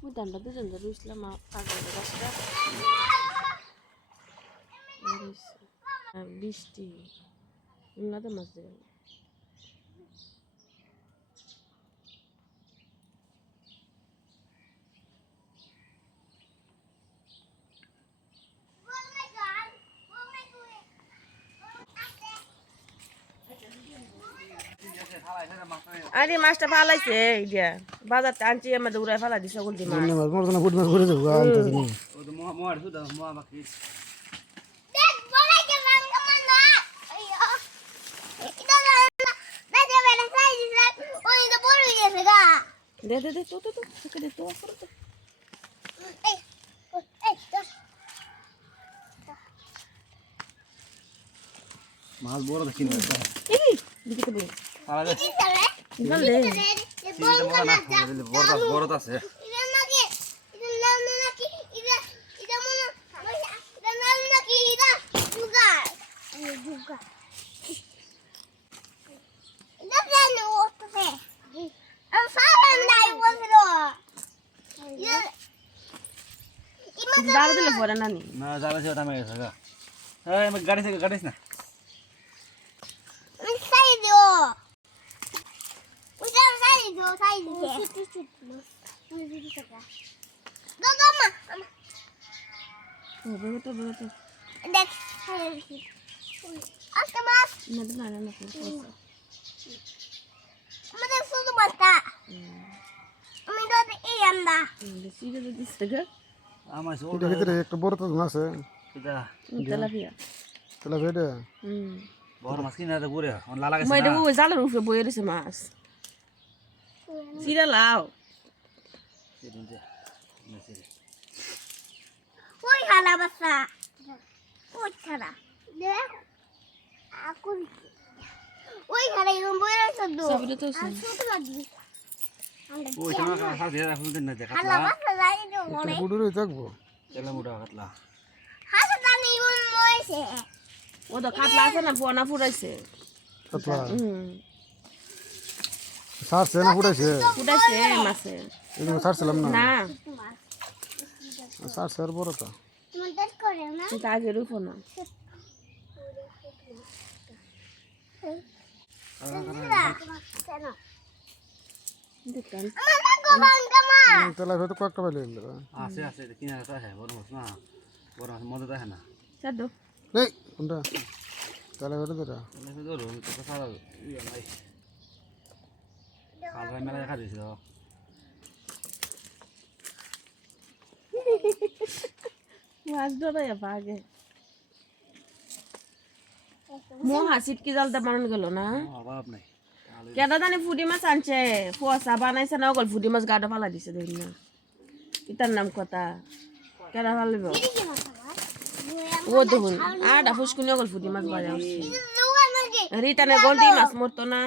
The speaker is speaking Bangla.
ওই ধানটা দুজন ধরে রুইছিলাম কাগজের গাছটা বৃষ্টি উন্নাতে মাছ দেবে আরে মাছটা ফালাইছে এইটা বাজার আনছি আমাদের উড়াই ফালা দিছে সকল দিয়ে মাছ মাছ মরতো না ফুট মাছ করে দেবো আনতেছি নি ও তো মোয়ার সুদা মোয়া বাকি দে দে দে তো তোকে দে তো করতে মাছ বড় দেখি না এই দিকে দে পালা দে বল দে সিটা মোয়া না বড় বড় আছে জাল দিলে পরে নানি না জালা সে ওটা মেরে থাকা এই আমি গাড়ি থেকে গাড়িস না বেরোতে বেরোতে দেখ আজকে মাছ না না না না আমাদের শুধু মাছটা আমি তো এই আন্দা সিটা দিছে গা আমার সে এটা ভিতরে একটা বড় তো মাছ আছে এটা তেলাপিয়া তাহলে ভেটে বড় মাছ কিনা দে পুরে অন লালা গেছে মই না দেবো জালের উপরে বয়ে রয়েছে মাছ সিটা লাও ওই খালা বাসা ওই খালা দেখ আকুল ওই খালা এরকম বই রয়েছে তো সবটা তো আর ছোট লাগি ওই তোমার কাছে দিয়ে রাখুন দিন না দেখা খালা বাসা যাই তো মনে বুড়ো থাকবো তেলা মুড়া কাটলা হাসা জানি মন মইছে ও তো কাতলা আছে না পোনা ফুরাইছে কাতলা সারছে না ফুটাইছে ফুটাইছে মাছে এদিকে সারছিলাম না না সারছে আর বড় তো তোমার দেখ করে না কিন্তু আগে রুফো না দেখতাম আমার গোবাঙ্গা মা তাহলে ভেটে কয়েকটা পাইলে আছে আছে কিনা তো আছে বড় মাছ না বড় মাছ মজা দেখে না ছাড় এই কোনটা তাহলে ভেটে তোরা তাহলে তো ধরো তো কথা ইয়া নাই কাল ভাই মেলা দেখা দিছিল মাছ ধরাই আগে মহা সিটকি জালটা বানানো গেল না অভাব নাই কেডা জানি ফুটি মাছ আনছে ফসা বানাইছে না অগল ফুটি মাছ গাটা ফালা দিছে দেখি না ইতার নাম কথা কেডা ফালিব ও দেখুন আডা ফুসকুনি অগল ফুটি মাছ বাজা উঠছে রিটানে গলদি মাছ মরতো না